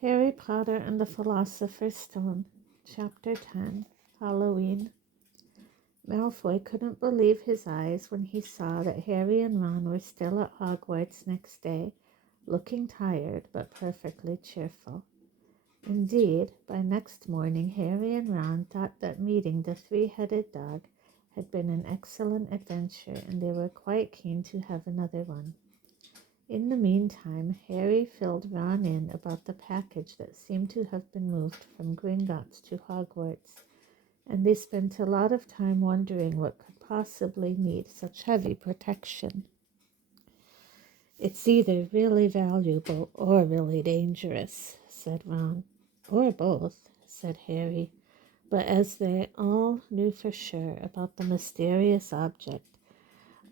Harry Potter and the Philosopher's Stone, Chapter 10, Hallowe'en. Malfoy couldn't believe his eyes when he saw that Harry and Ron were still at Hogwarts next day, looking tired but perfectly cheerful. Indeed, by next morning Harry and Ron thought that meeting the three-headed dog had been an excellent adventure, and they were quite keen to have another one. In the meantime, Harry filled Ron in about the package that seemed to have been moved from Gringotts to Hogwarts, and they spent a lot of time wondering what could possibly need such heavy protection. "It's either really valuable or really dangerous," said Ron. "Or both," said Harry. But as they all knew for sure about the mysterious object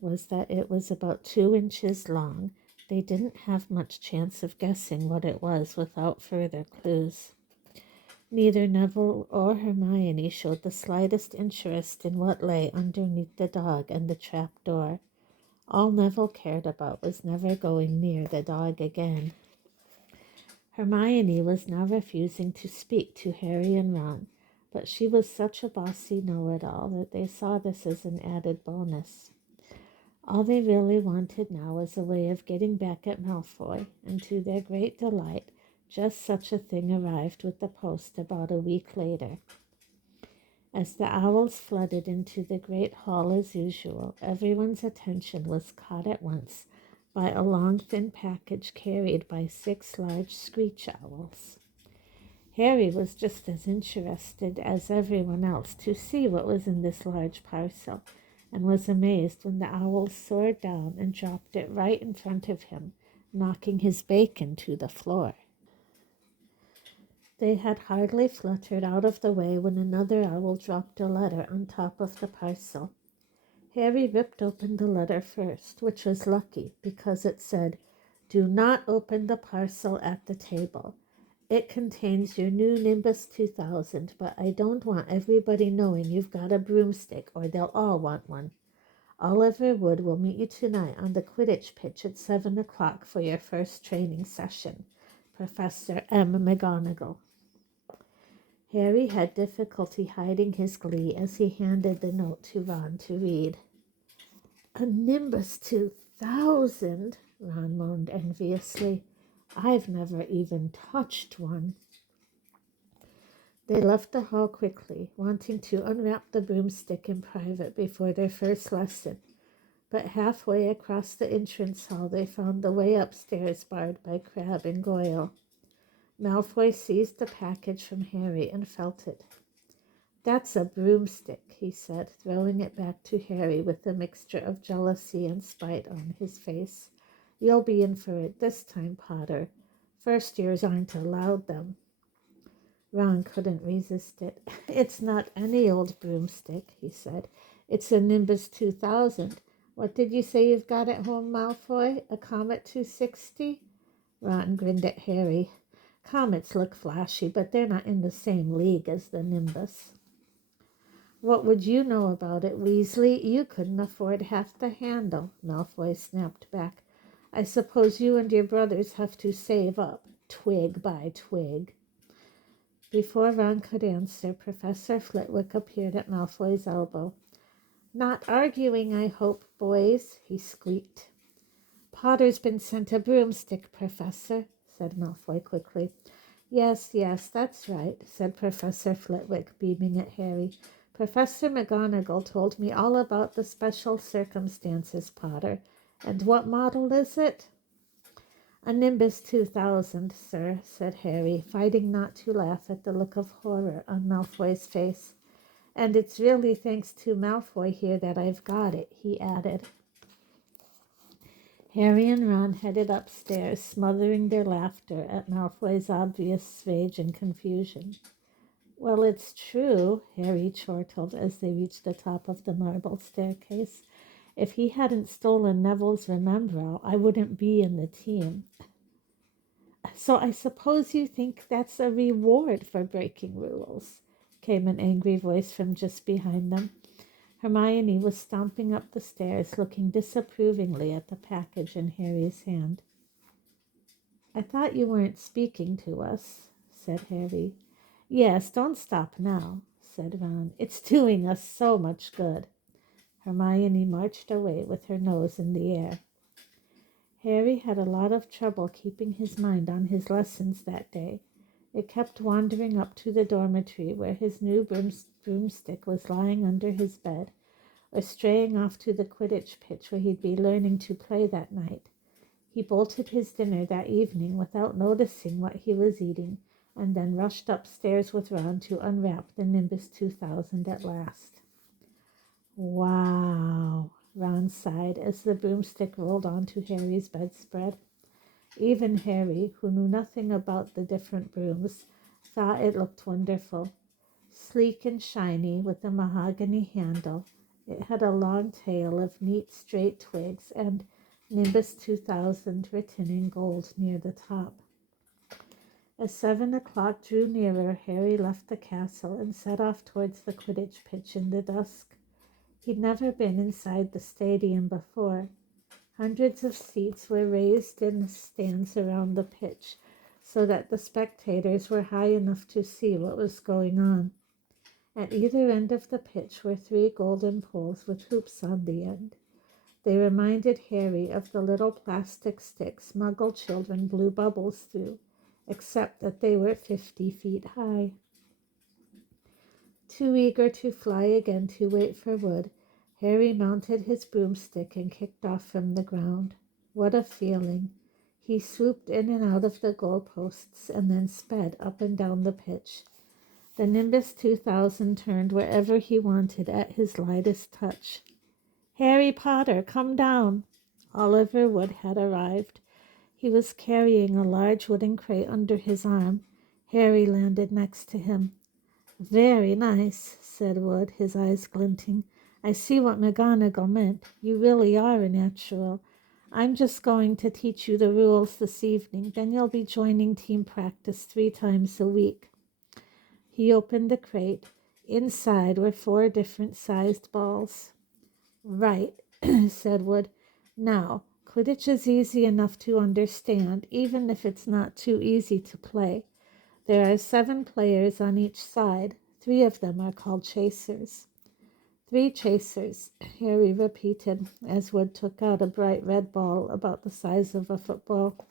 was that it was about 2 inches long, they didn't have much chance of guessing what it was without further clues. Neither Neville or Hermione showed the slightest interest in what lay underneath the dog and the trap door. All Neville cared about was never going near the dog again. Hermione was now refusing to speak to Harry and Ron, but she was such a bossy know-it-all that they saw this as an added bonus. All they really wanted now was a way of getting back at Malfoy, and to their great delight, just such a thing arrived with the post about a week later. As the owls flooded into the great hall as usual, everyone's attention was caught at once by a long, thin package carried by 6 large screech owls. Harry was just as interested as everyone else to see what was in this large parcel, and was amazed when the owls soared down and dropped it right in front of him, knocking his bacon to the floor. They had hardly fluttered out of the way when another owl dropped a letter on top of the parcel. Harry ripped open the letter first, which was lucky because it said, "Do not open the parcel at the table. It contains your new Nimbus 2000, but I don't want everybody knowing you've got a broomstick, or they'll all want one. Oliver Wood will meet you tonight on the Quidditch pitch at 7 o'clock for your first training session. Professor M. McGonagall." Harry had difficulty hiding his glee as he handed the note to Ron to read. "A Nimbus 2000, Ron moaned enviously. "I've never even touched one." They left the hall quickly, wanting to unwrap the broomstick in private before their first lesson. But halfway across the entrance hall, they found the way upstairs barred by Crabbe and Goyle. Malfoy seized the package from Harry and felt it. "That's a broomstick," he said, throwing it back to Harry with a mixture of jealousy and spite on his face. "You'll be in for it this time, Potter. First years aren't allowed them." Ron couldn't resist it. "It's not any old broomstick," he said. "It's a Nimbus 2000. What did you say you've got at home, Malfoy? A Comet 260? Ron grinned at Harry. "Comets look flashy, but they're not in the same league as the Nimbus." "What would you know about it, Weasley? You couldn't afford half the handle," Malfoy snapped back. "I suppose you and your brothers have to save up, twig by twig." Before Ron could answer, Professor Flitwick appeared at Malfoy's elbow. "Not arguing, I hope, boys," he squeaked. "Potter's been sent a broomstick, Professor," said Malfoy quickly. Yes, that's right," said Professor Flitwick, beaming at Harry. "Professor McGonagall told me all about the special circumstances, Potter. And what model is it?" "A Nimbus 2000, sir," said Harry, fighting not to laugh at the look of horror on Malfoy's face. "And it's really thanks to Malfoy here that I've got it," he added. Harry and Ron headed upstairs, smothering their laughter at Malfoy's obvious rage and confusion. "Well, it's true," Harry chortled as they reached the top of the marble staircase. "If he hadn't stolen Neville's Remembrall, I wouldn't be in the team." "So I suppose you think that's a reward for breaking rules?" came an angry voice from just behind them. Hermione was stomping up the stairs, looking disapprovingly at the package in Harry's hand. I thought you weren't speaking to us, said Harry. Yes, don't stop now, said Ron. It's doing us so much good. Hermione marched away with her nose in the air. Harry had a lot of trouble keeping his mind on his lessons that day. It kept wandering up to the dormitory where his new broomstick was lying under his bed, or straying off to the Quidditch pitch where he'd be learning to play that night. He bolted his dinner that evening without noticing what he was eating, and then rushed upstairs with Ron to unwrap the Nimbus 2000 at last. Wow, Ron sighed as the broomstick rolled onto Harry's bedspread. Even Harry, who knew nothing about the different brooms, thought it looked wonderful. Sleek and shiny with a mahogany handle, it had a long tail of neat straight twigs and Nimbus 2000 written in gold near the top. As 7 o'clock drew nearer, Harry left the castle and set off towards the Quidditch pitch in the dusk. He'd never been inside the stadium before. Hundreds of seats were raised in the stands around the pitch so that the spectators were high enough to see what was going on. At either end of the pitch were 3 golden poles with hoops on the end. They reminded Harry of the little plastic sticks Muggle children blew bubbles through, except that they were 50 feet high. Too eager to fly again to wait for Wood, Harry mounted his broomstick and kicked off from the ground. What a feeling! He swooped in and out of the goalposts and then sped up and down the pitch. The Nimbus 2000 turned wherever he wanted at his lightest touch. Harry Potter, come down! Oliver Wood had arrived. He was carrying a large wooden crate under his arm. Harry landed next to him. Very nice, said Wood, his eyes glinting. I see what McGonagall meant. You really are a natural. I'm just going to teach you the rules this evening. Then you'll be joining team practice 3 times a week. He opened the crate. Inside were 4 different sized balls. Right, said Wood. Now, Quidditch is easy enough to understand, even if it's not too easy to play. There are 7 players on each side. 3 of them are called chasers. 3 chasers, Harry repeated as Wood took out a bright red ball about the size of a football.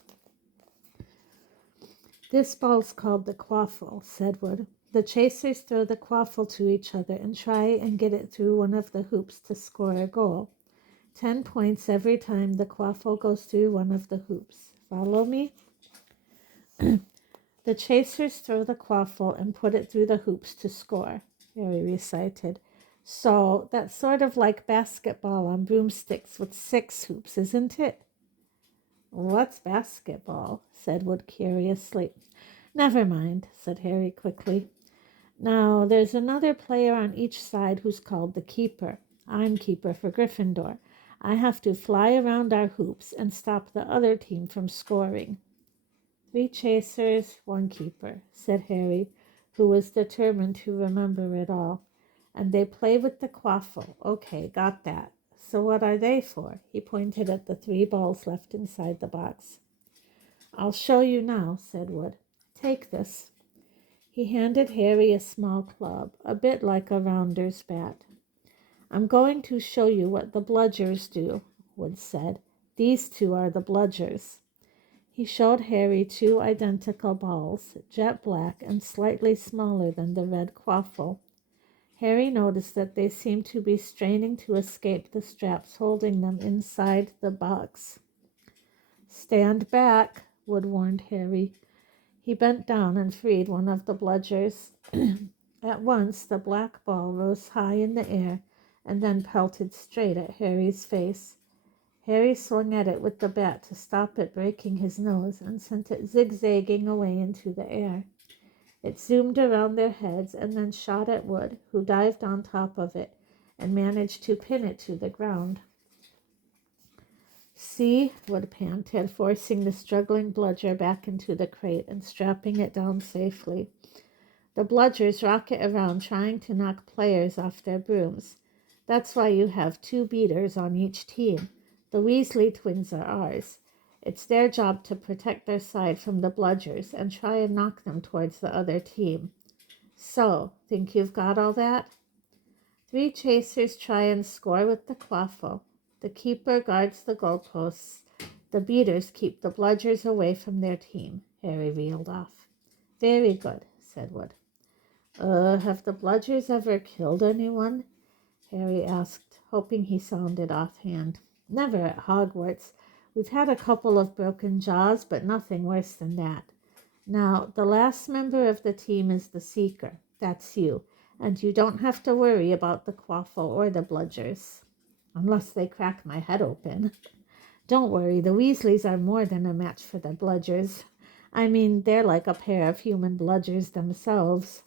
This ball's called the quaffle, said Wood. The chasers throw the quaffle to each other and try and get it through one of the hoops to score a goal. 10 points every time the quaffle goes through one of the hoops. Follow me? The chasers throw the quaffle and put it through the hoops to score, Harry recited. So that's sort of like basketball on broomsticks with 6 hoops, isn't it? What's basketball? Said Wood curiously. Never mind, said Harry quickly. Now, there's another player on each side who's called the keeper. I'm keeper for Gryffindor. I have to fly around our hoops and stop the other team from scoring. 3 chasers, 1 keeper, said Harry, who was determined to remember it all. And they play with the quaffle. Okay, got that. So what are they for? He pointed at the 3 balls left inside the box. I'll show you now, said Wood. Take this. He handed Harry a small club, a bit like a rounder's bat. I'm going to show you what the bludgers do, Wood said. These 2 are the bludgers. He showed Harry 2 identical balls, jet black and slightly smaller than the red quaffle. Harry noticed that they seemed to be straining to escape the straps holding them inside the box. Stand back, Wood warned Harry. He bent down and freed one of the bludgers. At once, the black ball rose high in the air and then pelted straight at Harry's face. Harry swung at it with the bat to stop it breaking his nose and sent it zigzagging away into the air. It zoomed around their heads and then shot at Wood, who dived on top of it and managed to pin it to the ground. See, Wood panted, forcing the struggling bludger back into the crate and strapping it down safely. The bludgers rocket around trying to knock players off their brooms. That's why you have 2 beaters on each team. The Weasley twins are ours. It's their job to protect their side from the bludgers and try and knock them towards the other team. So, think you've got all that? 3 chasers try and score with the quaffle. The keeper guards the goalposts. The beaters keep the bludgers away from their team. Harry reeled off. Very good, said Wood. Have the bludgers ever killed anyone? Harry asked, hoping he sounded offhand. Never at Hogwarts. We've had a couple of broken jaws, but nothing worse than that. Now, the last member of the team is the Seeker. That's you. And you don't have to worry about the quaffle or the bludgers. Unless they crack my head open. Don't worry, the Weasleys are more than a match for the bludgers. I mean, they're like a pair of human bludgers themselves.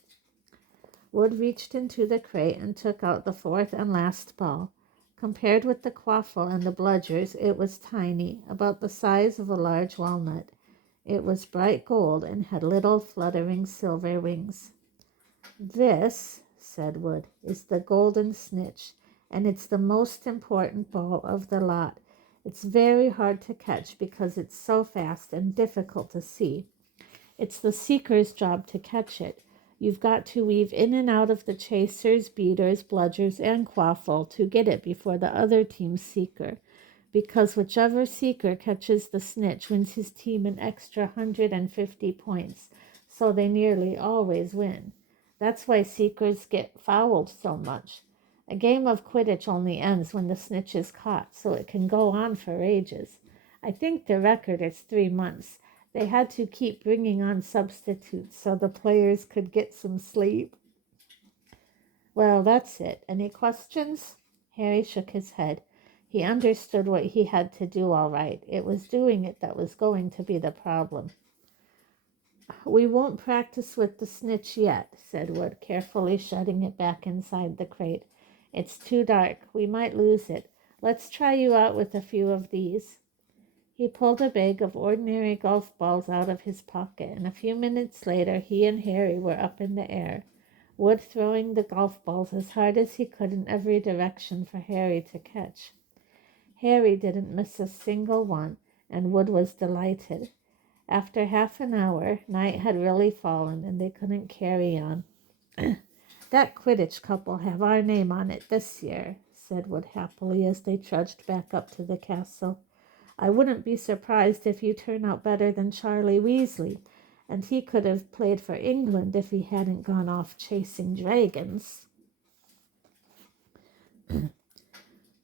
Wood reached into the crate and took out the 4th and last ball. Compared with the quaffle and the bludgers, it was tiny, about the size of a large walnut. It was bright gold and had little fluttering silver wings. This, said Wood, is the golden snitch, and it's the most important ball of the lot. It's very hard to catch because it's so fast and difficult to see. It's the Seeker's job to catch it. You've got to weave in and out of the chasers, beaters, bludgers, and quaffle to get it before the other team's Seeker, because whichever Seeker catches the snitch wins his team an extra 150 points, so they nearly always win. That's why Seekers get fouled so much. A game of Quidditch only ends when the snitch is caught, so it can go on for ages. I think the record is 3 months. They had to keep bringing on substitutes so the players could get some sleep. Well, that's it. Any questions? Harry shook his head. He understood what he had to do all right. It was doing it that was going to be the problem. We won't practice with the snitch yet, said Wood, carefully shutting it back inside the crate. It's too dark. We might lose it. Let's try you out with a few of these. He pulled a bag of ordinary golf balls out of his pocket, and a few minutes later he and Harry were up in the air, Wood throwing the golf balls as hard as he could in every direction for Harry to catch. Harry didn't miss a single one, and Wood was delighted. After half an hour, night had really fallen, and they couldn't carry on. That Quidditch cup will have our name on it this year, said Wood happily as they trudged back up to the castle. I wouldn't be surprised if you turn out better than Charlie Weasley, and he could have played for England if he hadn't gone off chasing dragons.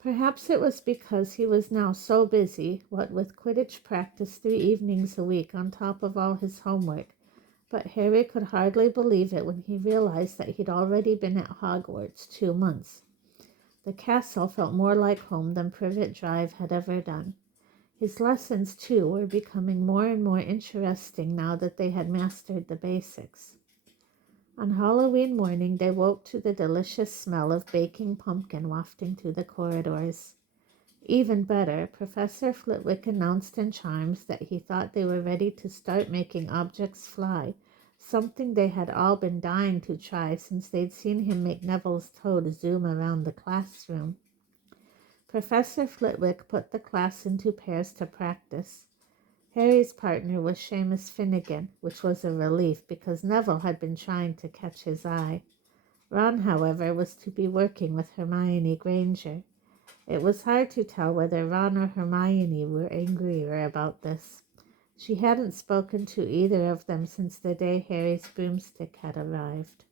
Perhaps it was because he was now so busy, what with Quidditch practice 3 evenings a week on top of all his homework, but Harry could hardly believe it when he realized that he'd already been at Hogwarts 2 months. The castle felt more like home than Privet Drive had ever done. His lessons, too, were becoming more and more interesting now that they had mastered the basics. On Halloween morning, they woke to the delicious smell of baking pumpkin wafting through the corridors. Even better, Professor Flitwick announced in chimes that he thought they were ready to start making objects fly, something they had all been dying to try since they'd seen him make Neville's toad zoom around the classroom. Professor Flitwick put the class into pairs to practice. Harry's partner was Seamus Finnegan, which was a relief because Neville had been trying to catch his eye. Ron, however, was to be working with Hermione Granger. It was hard to tell whether Ron or Hermione were angrier about this. She hadn't spoken to either of them since the day Harry's broomstick had arrived.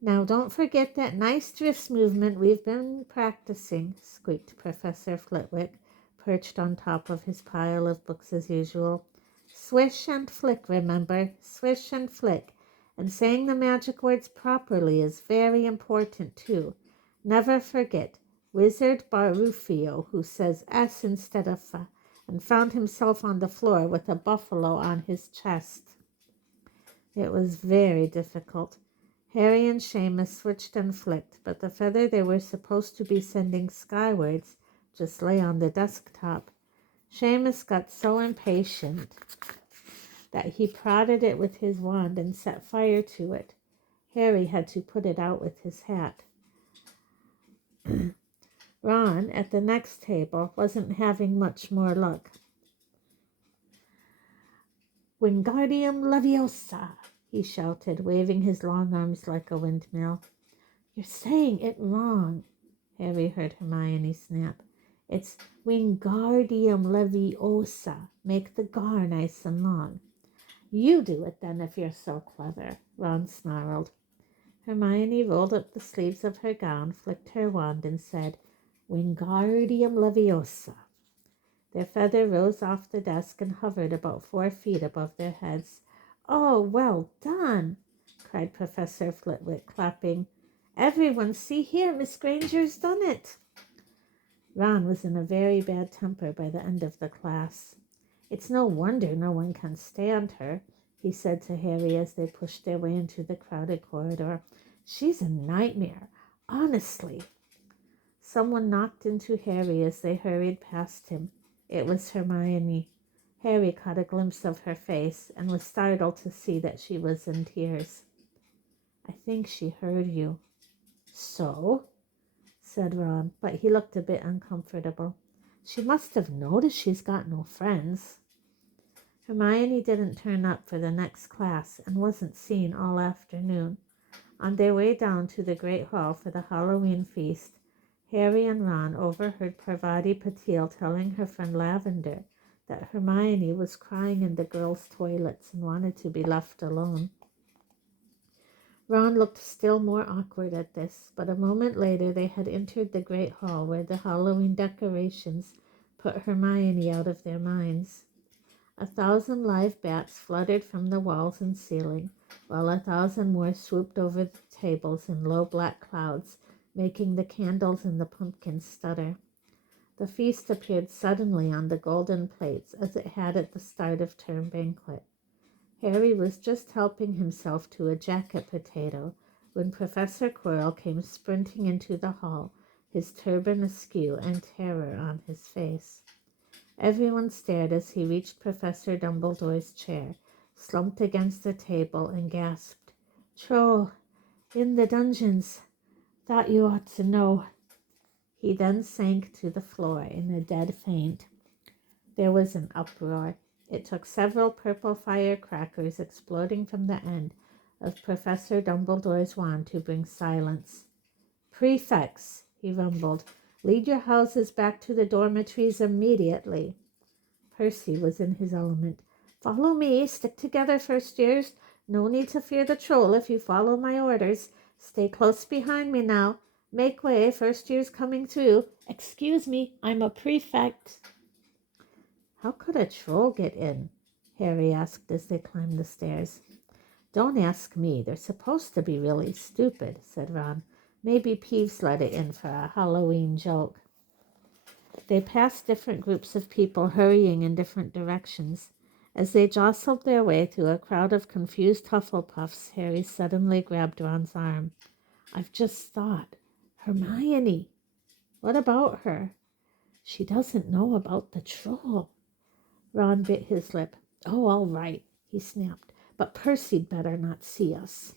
Now don't forget that nice drift movement we've been practicing, squeaked Professor Flitwick, perched on top of his pile of books as usual. Swish and flick, remember, swish and flick. And saying the magic words properly is very important too. Never forget, Wizard Barufio, who says S instead of F, and found himself on the floor with a buffalo on his chest. It was very difficult. Harry and Seamus switched and flicked, but the feather they were supposed to be sending skywards just lay on the desktop. Seamus got so impatient that he prodded it with his wand and set fire to it. Harry had to put it out with his hat. Ron, at the next table, wasn't having much more luck. Wingardium Leviosa, he shouted, waving his long arms like a windmill. You're saying it wrong, Harry heard Hermione snap. It's Wingardium Leviosa. Make the gar nice and long. You do it then if you're so clever, Ron snarled. Hermione rolled up the sleeves of her gown, flicked her wand, and said, Wingardium Leviosa. Their feather rose off the desk and hovered about 4 feet above their heads. Oh, well done, cried Professor Flitwick, clapping. Everyone, see here, Miss Granger's done it. Ron was in a very bad temper by the end of the class. It's no wonder no one can stand her, he said to Harry as they pushed their way into the crowded corridor. She's a nightmare, honestly. Someone knocked into Harry as they hurried past him. It was Hermione. Harry caught a glimpse of her face and was startled to see that she was in tears. I think she heard you. So? Said Ron, but he looked a bit uncomfortable. She must have noticed she's got no friends. Hermione didn't turn up for the next class and wasn't seen all afternoon. On their way down to the Great Hall for the Halloween feast, Harry and Ron overheard Parvati Patil telling her friend Lavender that Hermione was crying in the girls' toilets and wanted to be left alone. Ron looked still more awkward at this, but a moment later they had entered the Great Hall where the Halloween decorations put Hermione out of their minds. 1,000 live bats fluttered from the walls and ceiling, while 1,000 more swooped over the tables in low black clouds, making the candles and the pumpkins stutter. The feast appeared suddenly on the golden plates as it had at the start of term banquet. Harry was just helping himself to a jacket potato when Professor Quirrell came sprinting into the hall, his turban askew and terror on his face. Everyone stared as he reached Professor Dumbledore's chair, slumped against the table, and gasped, Troll, in the dungeons. Thought you ought to know. He then sank to the floor in a dead faint. There was an uproar. It took several purple firecrackers exploding from the end of Professor Dumbledore's wand to bring silence. Prefects, he rumbled, lead your houses back to the dormitories immediately. Percy was in his element. Follow me, stick together, first years. No need to fear the troll if you follow my orders. Stay close behind me now. Make way, first year's coming through. Excuse me, I'm a prefect. How could a troll get in? Harry asked as they climbed the stairs. Don't ask me. They're supposed to be really stupid, said Ron. Maybe Peeves let it in for a Halloween joke. They passed different groups of people hurrying in different directions. As they jostled their way through a crowd of confused Hufflepuffs, Harry suddenly grabbed Ron's arm. I've just thought. Hermione. What about her? She doesn't know about the troll. Ron bit his lip. Oh, all right, he snapped. But Percy'd better not see us.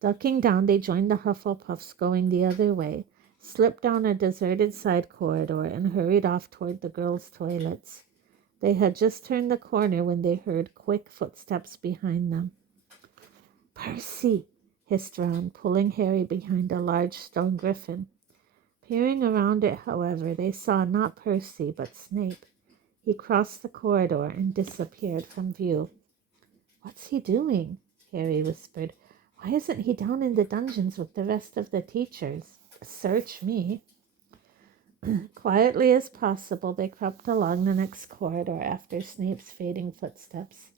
Ducking down, they joined the Hufflepuffs going the other way, slipped down a deserted side corridor, and hurried off toward the girls' toilets. They had just turned the corner when they heard quick footsteps behind them. Percy, hissed Ron, pulling Harry behind a large stone griffin. Peering around it, however, they saw not Percy, but Snape. He crossed the corridor and disappeared from view. What's he doing? Harry whispered. Why isn't he down in the dungeons with the rest of the teachers? Search me. Quietly as possible, they crept along the next corridor after Snape's fading footsteps.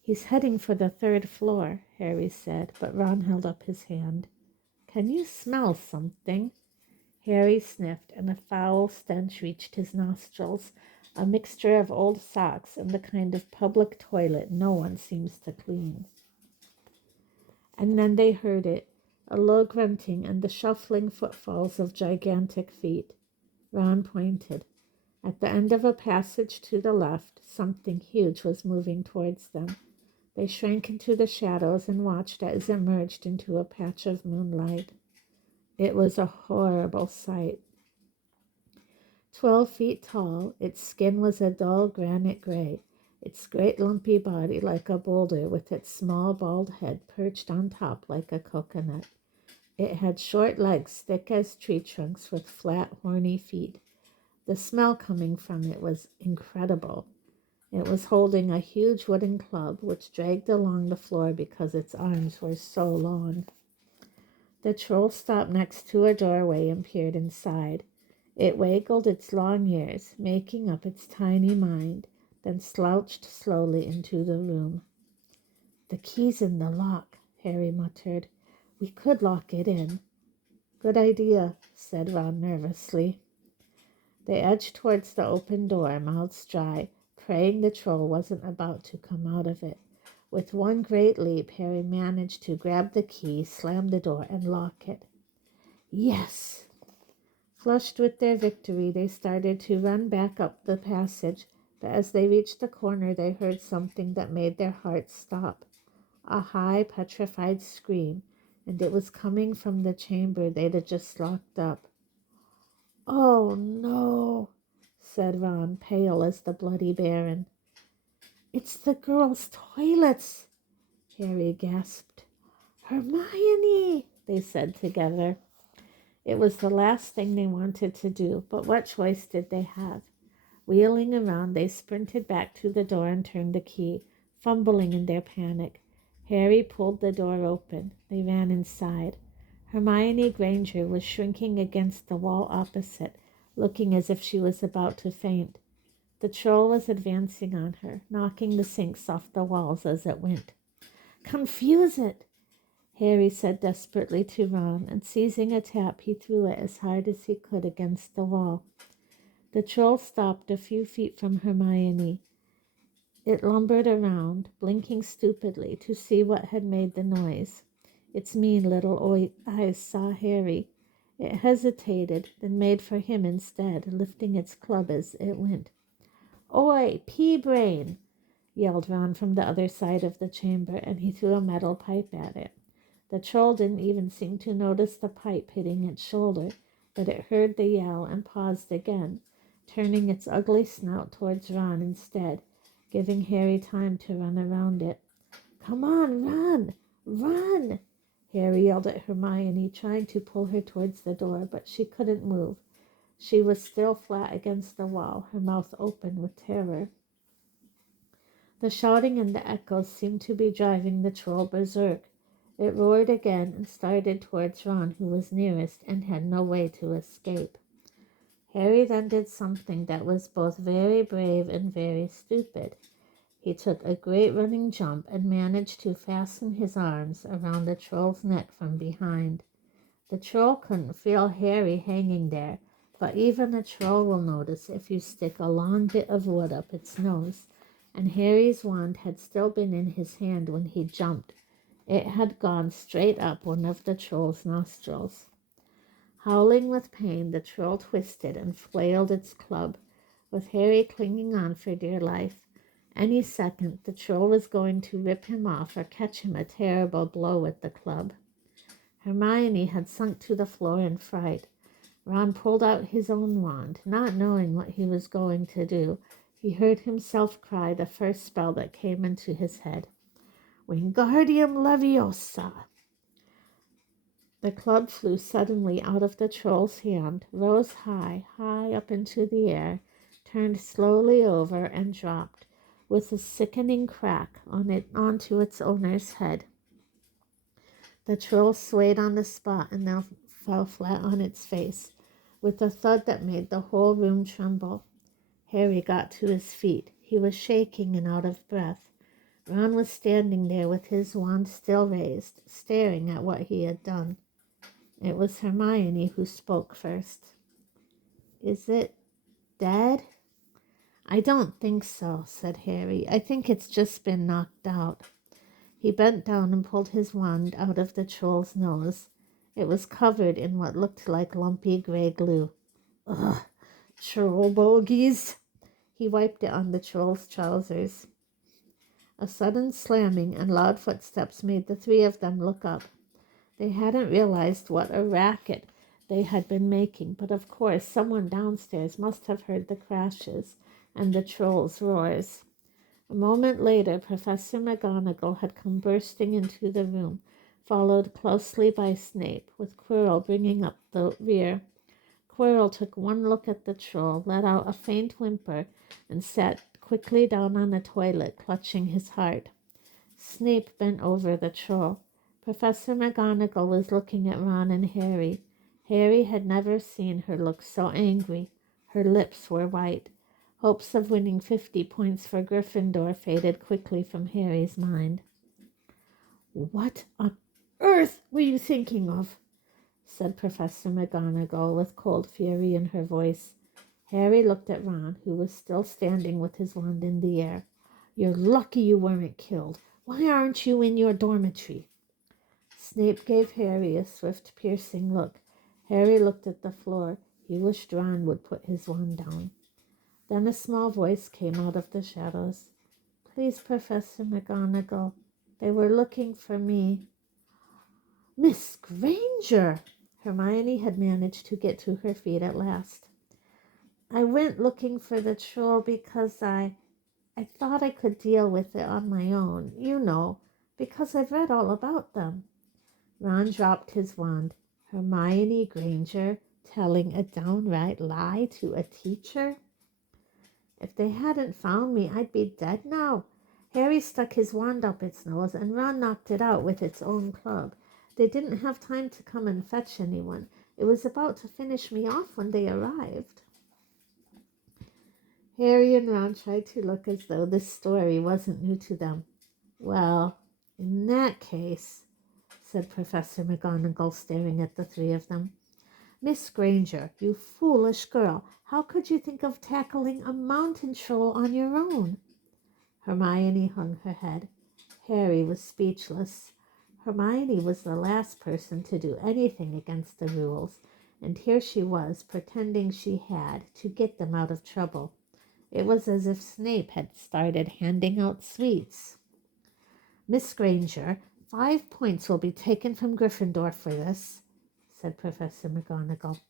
He's heading for the 3rd floor, Harry said, but Ron held up his hand. Can you smell something? Harry sniffed, and a foul stench reached his nostrils, a mixture of old socks and the kind of public toilet no one seems to clean. And then they heard it, a low grunting and the shuffling footfalls of gigantic feet. Ron pointed. At the end of a passage to the left, something huge was moving towards them. They shrank into the shadows and watched as it merged into a patch of moonlight. It was a horrible sight. 12 feet tall, its skin was a dull granite gray. its great lumpy body like a boulder with its small bald head perched on top like a coconut. It had short legs thick as tree trunks with flat horny feet. The smell coming from it was incredible. It was holding a huge wooden club which dragged along the floor because its arms were so long. The troll stopped next to a doorway and peered inside. It waggled its long ears, making up its tiny mind, then slouched slowly into the room. "The key's in the lock," Harry muttered. "We could lock it in." "Good idea," said Ron nervously. They edged towards the open door, mouths dry, praying the troll wasn't about to come out of it. With one great leap, Harry managed to grab the key, slam the door, and lock it. Yes! Flushed with their victory, they started to run back up the passage, but as they reached the corner, they heard something that made their hearts stop. A high, petrified scream, and it was coming from the chamber they'd just locked up. "Oh, no," said Ron, pale as the bloody Baron. "It's the girls' toilets," Harry gasped. "Hermione," they said together. It was the last thing they wanted to do, but what choice did they have? Wheeling around, they sprinted back to the door and turned the key, fumbling in their panic. Harry pulled the door open. They ran inside. Hermione Granger was shrinking against the wall opposite, looking as if she was about to faint. The troll was advancing on her, knocking the sinks off the walls as it went. "Confuse it," Harry said desperately to Ron, and seizing a tap, he threw it as hard as he could against the wall. The troll stopped a few feet from Hermione. It lumbered around, blinking stupidly to see what had made the noise. Its mean little eyes saw Harry. It hesitated, then made for him instead, lifting its club as it went. "Oi, pea-brain!" yelled Ron from the other side of the chamber, and he threw a metal pipe at it. The troll didn't even seem to notice the pipe hitting its shoulder, but it heard the yell and paused again, turning its ugly snout towards Ron instead, giving Harry time to run around it. "Come on, run! Run!" Harry yelled at Hermione, trying to pull her towards the door, but she couldn't move. She was still flat against the wall, her mouth open with terror. The shouting and the echoes seemed to be driving the troll berserk. It roared again and started towards Ron, who was nearest and had no way to escape. Harry then did something that was both very brave and very stupid. He took a great running jump and managed to fasten his arms around the troll's neck from behind. The troll couldn't feel Harry hanging there, but even a troll will notice if you stick a long bit of wood up its nose, and Harry's wand had still been in his hand when he jumped. It had gone straight up one of the troll's nostrils. Howling with pain, the troll twisted and flailed its club, with Harry clinging on for dear life. Any second, the troll was going to rip him off or catch him a terrible blow with the club. Hermione had sunk to the floor in fright. Ron pulled out his own wand, not knowing what he was going to do. He heard himself cry the first spell that came into his head. "Wingardium Leviosa!" The club flew suddenly out of the troll's hand, rose high, high up into the air, turned slowly over, and dropped, with a sickening crack, onto its owner's head. The troll swayed on the spot and now fell flat on its face, with a thud that made the whole room tremble. Harry got to his feet. He was shaking and out of breath. Ron was standing there with his wand still raised, staring at what he had done. It was Hermione who spoke first. "Is it dead?" "I don't think so," said Harry. "I think it's just been knocked out." He bent down and pulled his wand out of the troll's nose. It was covered in what looked like lumpy gray glue. "Ugh, troll bogies!" He wiped it on the troll's trousers. A sudden slamming and loud footsteps made the three of them look up. They hadn't realized what a racket they had been making, but of course someone downstairs must have heard the crashes and the troll's roars. A moment later, Professor McGonagall had come bursting into the room, followed closely by Snape, with Quirrell bringing up the rear. Quirrell took one look at the troll, let out a faint whimper, and sat quickly down on the toilet, clutching his heart. Snape bent over the troll. Professor McGonagall was looking at Ron and Harry. Harry had never seen her look so angry. Her lips were white. Hopes of winning 50 points for Gryffindor faded quickly from Harry's mind. "What on earth were you thinking of?" said Professor McGonagall with cold fury in her voice. Harry looked at Ron, who was still standing with his wand in the air. "You're lucky you weren't killed. Why aren't you in your dormitory?" Snape gave Harry a swift, piercing look. Harry looked at the floor. He wished Ron would put his wand down. Then a small voice came out of the shadows. "Please, Professor McGonagall, they were looking for me." "Miss Granger!" Hermione had managed to get to her feet at last. "I went looking for the troll because I thought I could deal with it on my own, you know, because I've read all about them." Ron dropped his wand. Hermione Granger telling a downright lie to a teacher? "If they hadn't found me, I'd be dead now." Harry stuck his wand up its nose, and Ron knocked it out with its own club. "They didn't have time to come and fetch anyone. It was about to finish me off when they arrived." Harry and Ron tried to look as though this story wasn't new to them. "Well, in that case," said Professor McGonagall, staring at the three of them. "Miss Granger, you foolish girl, how could you think of tackling a mountain troll on your own?" Hermione hung her head. Harry was speechless. Hermione was the last person to do anything against the rules, and here she was pretending she had to get them out of trouble. It was as if Snape had started handing out sweets. "Miss Granger, 5 points will be taken from Gryffindor for this," said Professor McGonagall.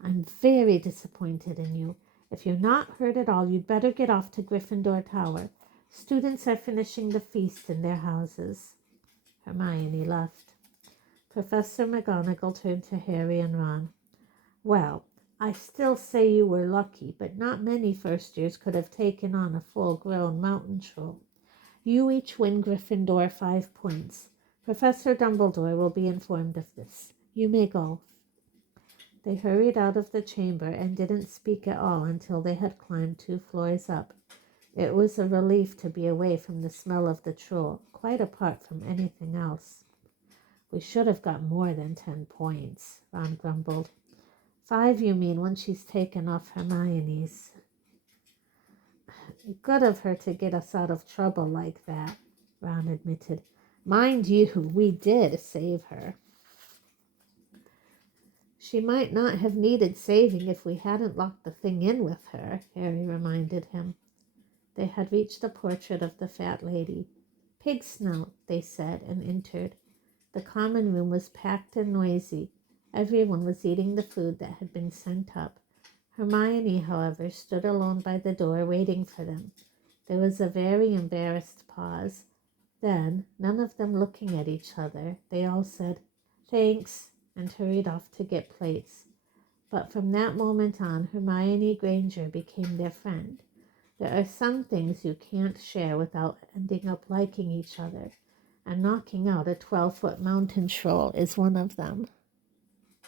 "I'm very disappointed in you. If you're not hurt at all, you'd better get off to Gryffindor Tower. Students are finishing the feast in their houses." Hermione left. Professor McGonagall turned to Harry and Ron. "Well, I still say you were lucky, but not many first years could have taken on a full-grown mountain troll. You each win Gryffindor 5 points. Professor Dumbledore will be informed of this. You may go." They hurried out of the chamber and didn't speak at all until they had climbed 2 floors up. It was a relief to be away from the smell of the troll, quite apart from anything else. "We should have got more than 10 points, Ron grumbled. 5, you mean, when she's taken off Hermione's." "Good of her to get us out of trouble like that," Ron admitted. "Mind you, we did save her." "She might not have needed saving if we hadn't locked the thing in with her," Harry reminded him. They had reached the portrait of the fat lady. "Pig snout," they said, and entered. The common room was packed and noisy. Everyone was eating the food that had been sent up. Hermione, however, stood alone by the door waiting for them. There was a very embarrassed pause. Then, none of them looking at each other, they all said, "Thanks," and hurried off to get plates. But from that moment on, Hermione Granger became their friend. There are some things you can't share without ending up liking each other, and knocking out a 12-foot mountain troll is one of them.